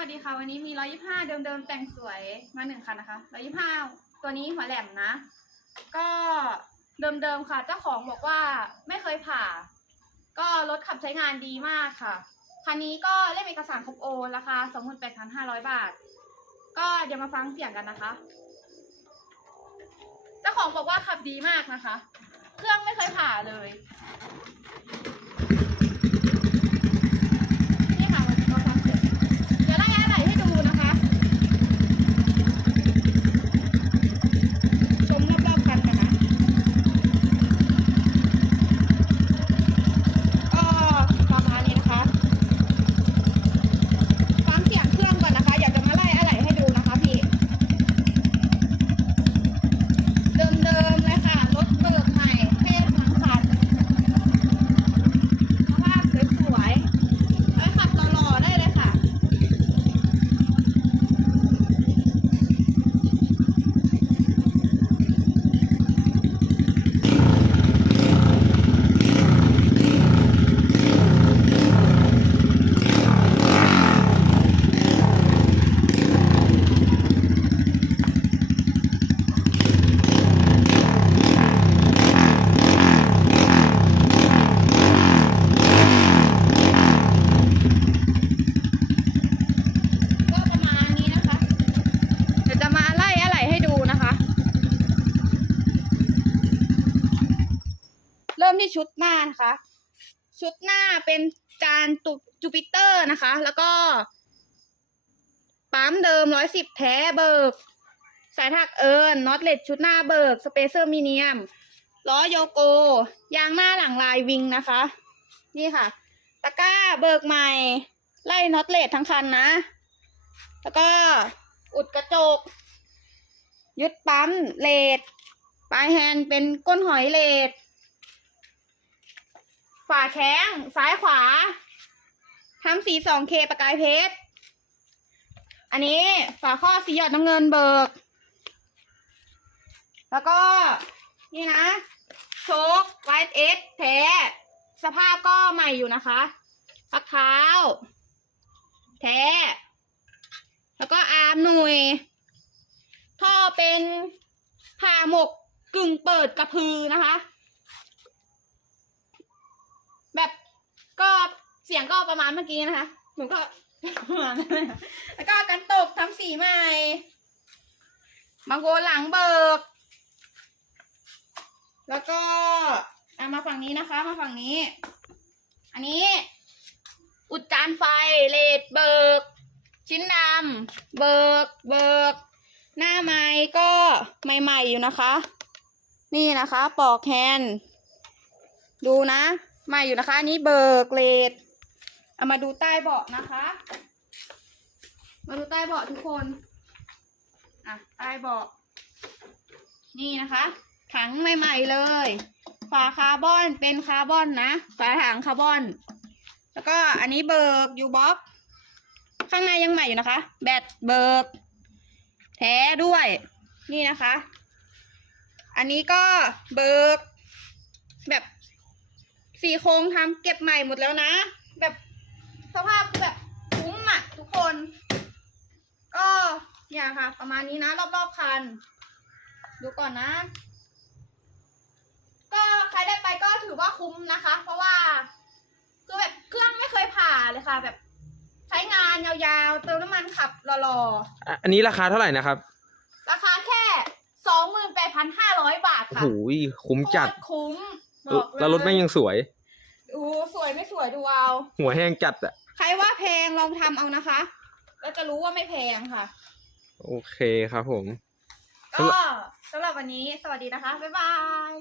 วัสดีค่ะวันนี้มี125เดิมๆแต่งสวยมาหนึ่งคันนะคะ125ตัวนี้หัวแหลมนะ ก็เดิมๆค่ะ เจ้าของบอกว่าไม่เคยผ่า ก็รถขับใช้งานดีมากค่ะคันนี้ก็เล่มเอกสารครบโอนราคา28,500บาท ก็เดี๋ยวมาฟังเสียงกันนะคะ เจ้าของบอกว่าขับดีมากนะคะ เครื่องไม่เคยผ่าเลย นี่ค่ะวันนี้ก็ฟังเสียงเดี๋ยวไล่อะไรให้ดูนะคะ ชมรอบๆกันกันนะ ก็ประมาณนี้นะคะ ฟังเสียงเครื่องก่อนนะคะ อยากจะมาไล่อะไรให้ดูนะคะพี่ เดิมๆเลยค่ะ รถเบิกใหม่เท่ทั้งคันสภาพสวยๆ ไปขับหล่อๆได้เลยค่ะ ก็ประมาณนี้นะคะ เดี๋ยวจะมาไล่อะไรให้ดูนะคะ เริ่มที่ชุดหน้านะคะ ชุดหน้าเป็นจานตุจูปิเตอร์นะคะ แล้วก็ปั๊มเดิมร้อยสิบแท้เบิก สายถักเอิญน็อตเลดชุดหน้าเบิก สเปเซอร์มิเนียมล้อโยโก ยางหน้าหลังลายวิงนะคะ นี่ค่ะ ตะกร้าเบิกใหม่ ไล่น็อตเลดทั้งคันนะ แล้วก็อุดกระจก ยึดปั๊มเลดปลายแฮนด์เป็นก้นหอยเลด ฝาแข้ง ซ้ายขวา ทำสี 2K ประกายเพชร อันนี้ฝาข้อสีหยอดน้ำเงินเบิก แล้วก็นี่นะ โชคไวท์เอสแท้ สภาพก็ใหม่อยู่นะคะพักเท้า แท้ แล้วก็อาร์มหน่วยท่อเป็นผ่าหมกกึ่งเปิดกระพือนะคะ แบบ ก็เสียงก็ประมาณเมื่อกี้นะคะ หนูก็ประมาณนั้นเลยค่ะแล้วก็กันตกทำสีใหม่มาโกหลังเบิก แล้วก็เอามาฝั่งนี้นะคะ มาฝั่งนี้ อันนี้ อุดจานไฟเลดเบิก ชิ้นดำเบิกเบิก หน้าไม้ก็ใหม่ๆอยู่นะคะ นี่นะคะ ปอกแฮนดูนะ ใหม่อยู่นะคะ อันนี้เบิกเลดเอามาดูใต้เบาะนะคะ มาดูใต้เบาะทุกคน อะ ใต้เบาะ นี่นะคะ ถังใหม่ ๆ เลย ฝาคาร์บอนเป็นคาร์บอนนะ ฝาถังคาร์บอน แล้วก็อันนี้เบิกยูบ็อก ข้างในยังใหม่อยู่นะคะ แบตเบิกแท้ด้วย นี่นะคะ อันนี้ก็เบิกแบบ สี่โครงทำเก็บใหม่หมดแล้วนะ แบบสภาพแบบคุ้มอะทุกคน ก็อย่างค่ะ ประมาณนี้นะรอบๆคัน ดูก่อนนะ ก็ใครได้ไปก็ถือว่าคุ้มนะคะ เพราะว่าคือแบบเครื่องไม่เคยผ่าเลยค่ะ แบบใช้งานยาวๆ เติมน้ำมันขับหล่ออะอันนี้ราคาเท่าไหร่นะครับๆราคาแค่สองหมื่นแปดพันห้าร้อยบาทโอ้ค่ะโหคุ้มจัด โคตรคุ้ม บอกเลยแล้วรถแม่งยังสวยดูสวยไม่สวยดูเอาหัวแห้งจัดอะใครว่าแพงลองทำเอานะคะ แล้วจะรู้ว่าไม่แพงค่ะ โอเคครับผม ก็สำหรับวันนี้สวัสดีนะคะ บ๊ายบาย